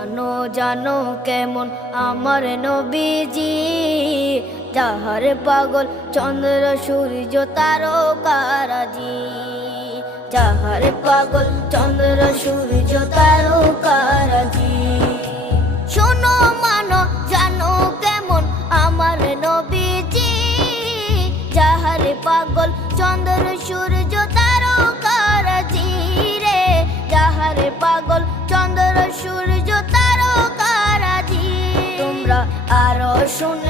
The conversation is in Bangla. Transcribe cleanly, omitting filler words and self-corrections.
জানো জানো কেমন আমার নবীজি, যাহার পাগল চন্দ্র সূর্য তারকারাজি, যাহার পাগল চন্দ্র সূর্য তারকারাজি। শোনো মানো জানো কেমন আমার নবীজি, যাহার পাগল চন্দ্র সূর্য তারকারাজি রে, যাহার পাগল চন্দ্র সূর্য তারকারাজি। তোমরা আরো শুনে